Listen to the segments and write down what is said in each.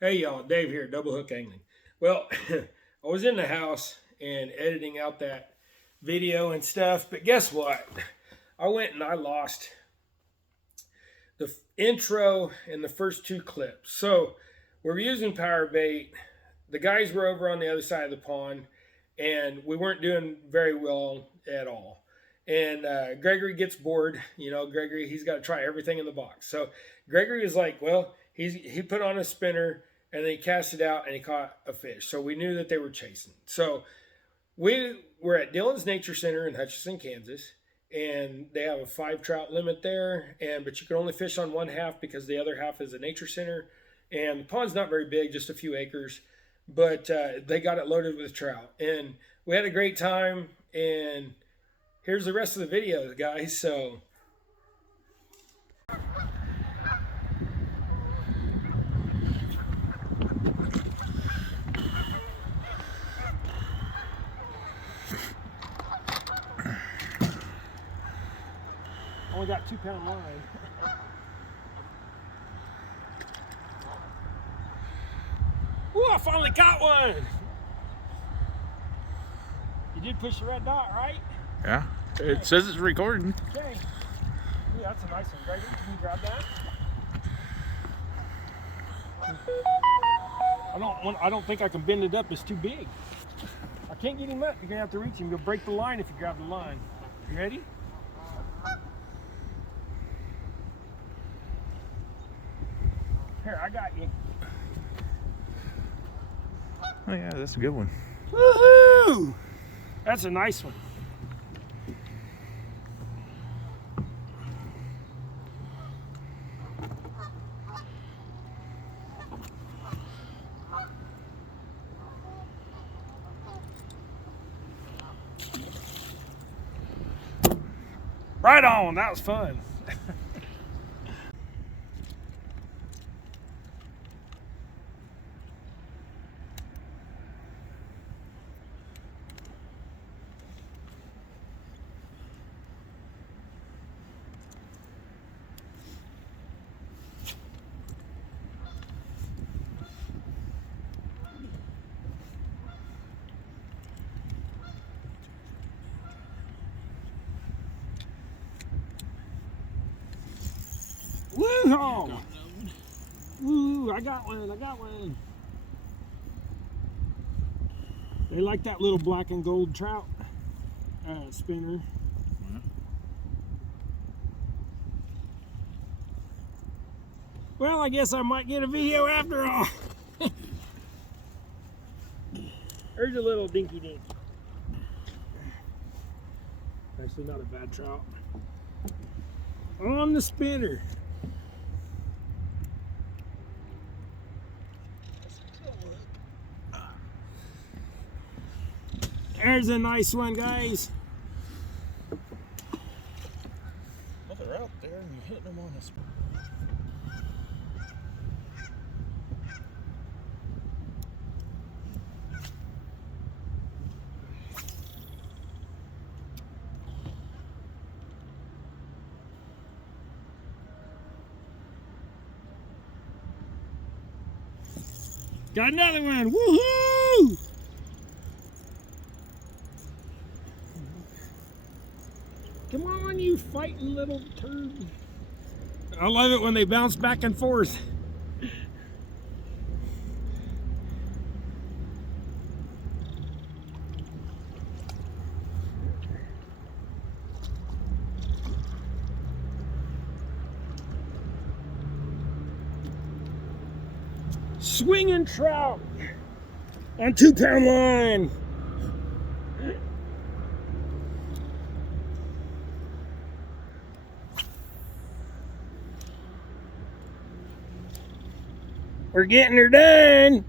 Hey y'all, Dave here, Double Hook Angling. Well, I was in the house and editing out that video and stuff, but guess what? I went and I lost the intro and the first two clips. So we're using power bait. The guys were over on the other side of the pond, and we weren't doing very well at all. And Gregory gets bored. Gregory, he's got to try everything in the box. So Gregory is like, well, he put on a spinner and then he cast it out and he caught a fish. So we knew that they were chasing. So we were at Dillons Nature Center in Hutchinson, Kansas, and they have a 5 trout limit there. But you can only fish on one half because the other half is a nature center, and the pond's not very big, just a few acres. But they got it loaded with trout, and we had a great time. And here's the rest of the video, guys. So only got 2-pound line. Ooh, I finally got one. You did push the red dot, right? Yeah, it says it's recording. Okay. Yeah, that's a nice one. Gregory, can you grab that? I don't think I can bend it up. It's too big. I can't get him up. You're gonna have to reach him. You'll break the line if you grab the line. You ready? Here, I got you. Oh yeah, that's a good one. Woohoo! That's a nice one. Right on. That was fun. Woo-haw! Ooh, I got one. They like that little black and gold trout spinner. Well, I guess I might get a video after all. There's a little dinky dink. Actually, not a bad trout. On the spinner. There's a nice one, guys. Well, they're out there and you're hitting them on the spot. Got another one. Woohoo! Come on, you fighting little turd. I love it when they bounce back and forth. Swinging trout on 2-pound line. We're getting her done.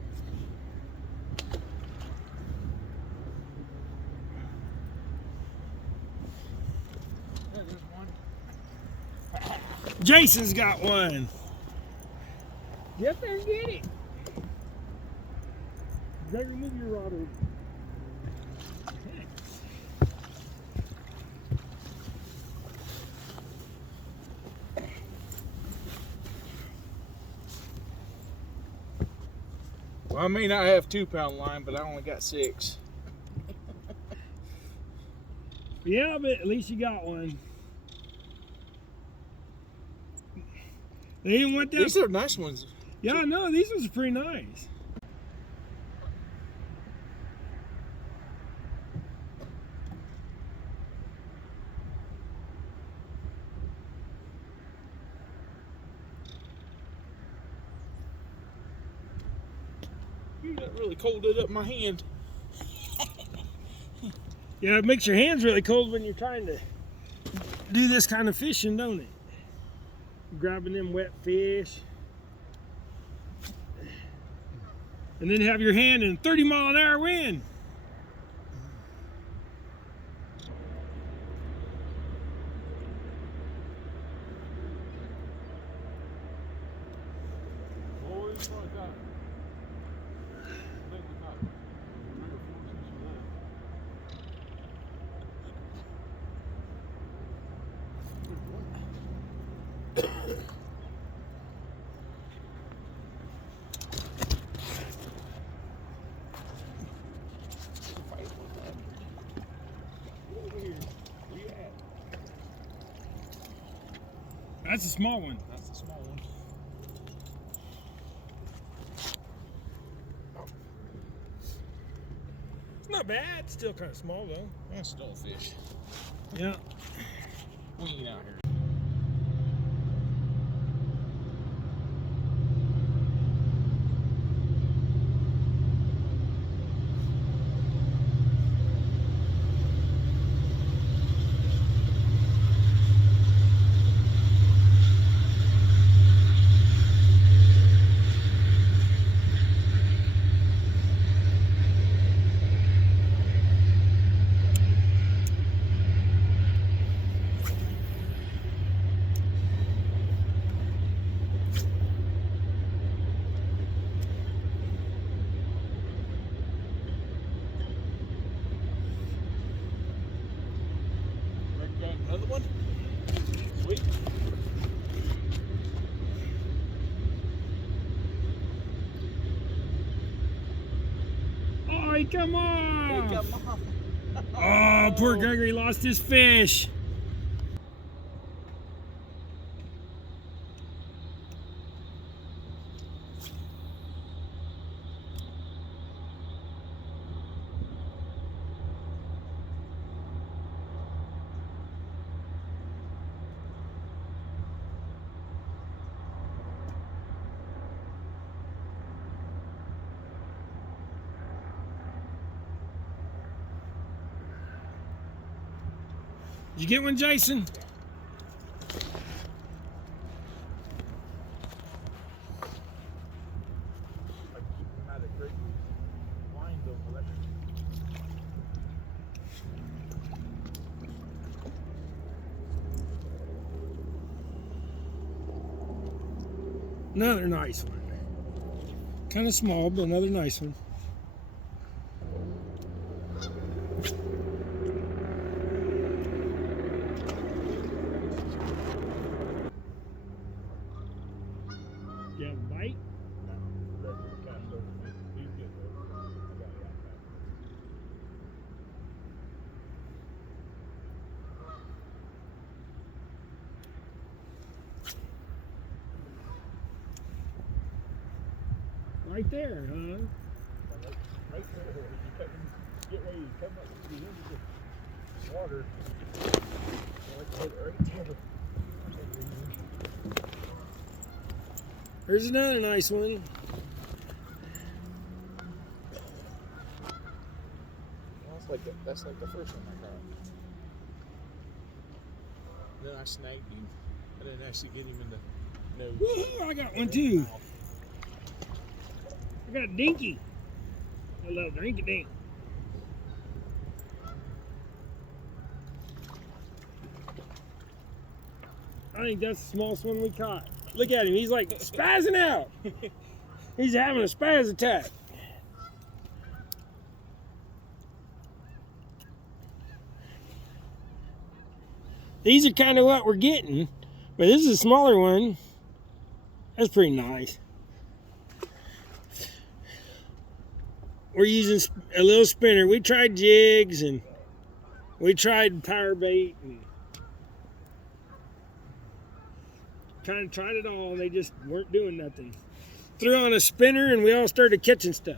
Jason's got one. Get there and get it. Gregory, move your rod over. Well, I may not have 2 pound line, but I only got 6. Yeah, but at least you got one. They didn't want that. These are nice ones. Yeah, I know. These ones are pretty nice. That really colded up my hand. Yeah, it makes your hands really cold when you're trying to do this kind of fishing, don't it? Grabbing them wet fish. And then have your hand in 30-mile-an-hour wind. That's a small one. That's a small one. It's not bad. It's still kind of small, though. That's still a fish. Yeah. We ain't out here. Another one? Sweet. Oh, he come on! Hey, come on. Oh, poor Gregory lost his fish. Did you get one, Jason? Another nice one. Kind of small, but another nice one. You have a bite? Right there, huh? Right there. Get where you come up to the end of the water. Right there. Here's another nice one. That's like the first one I caught. Then I snagged him. I didn't actually get him in the nose. Woohoo! I got one too. I got a dinky. I love drinky dink. I think that's the smallest one we caught. Look at him. He's like spazzing out. He's having a spaz attack. These are kind of what we're getting, but this is a smaller one. That's pretty nice. we're using a little spinner. We tried jigs and we tried power bait and kind of tried it all. They just weren't doing nothing. Threw on a spinner and we all started catching stuff.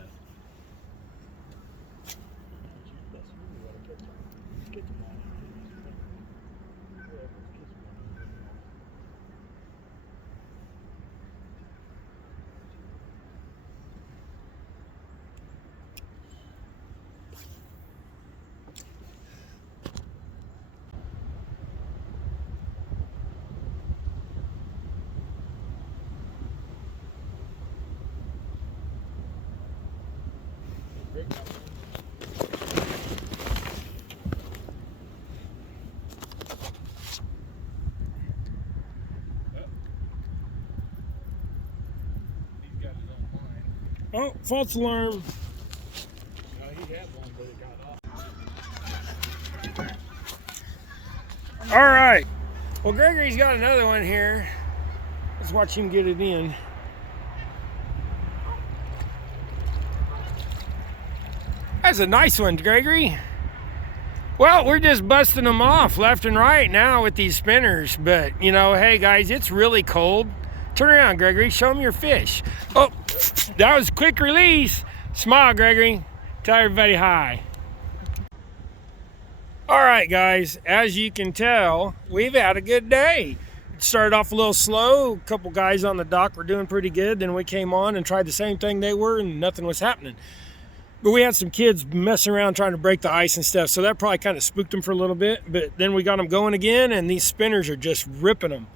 Oh, false alarm. No, he had one, but it got off. All right. Well, Gregory's got another one here. Let's watch him get it in. That's a nice one, Gregory. Well, we're just busting them off left and right now with these spinners. But, you know, hey, guys, it's really cold. Turn around, Gregory. Show them your fish. Oh, that was quick release. Smile, Gregory. Tell everybody hi. All right, guys. As you can tell, we've had a good day. It started off a little slow. A couple guys on the dock were doing pretty good. Then we came on and tried the same thing they were, and nothing was happening. But we had some kids messing around trying to break the ice and stuff, so that probably kind of spooked them for a little bit. But then we got them going again, and these spinners are just ripping them.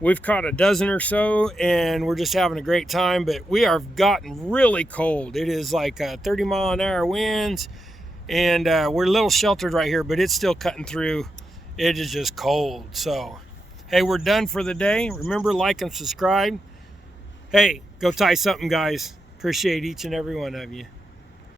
We've caught a dozen or so, and we're just having a great time. But we are gotten really cold. It is like 30-mile-an-hour winds, and we're a little sheltered right here, but it's still cutting through. It is just cold. So, hey, we're done for the day. Remember, like and subscribe. Hey, go tie something, guys. Appreciate each and every one of you.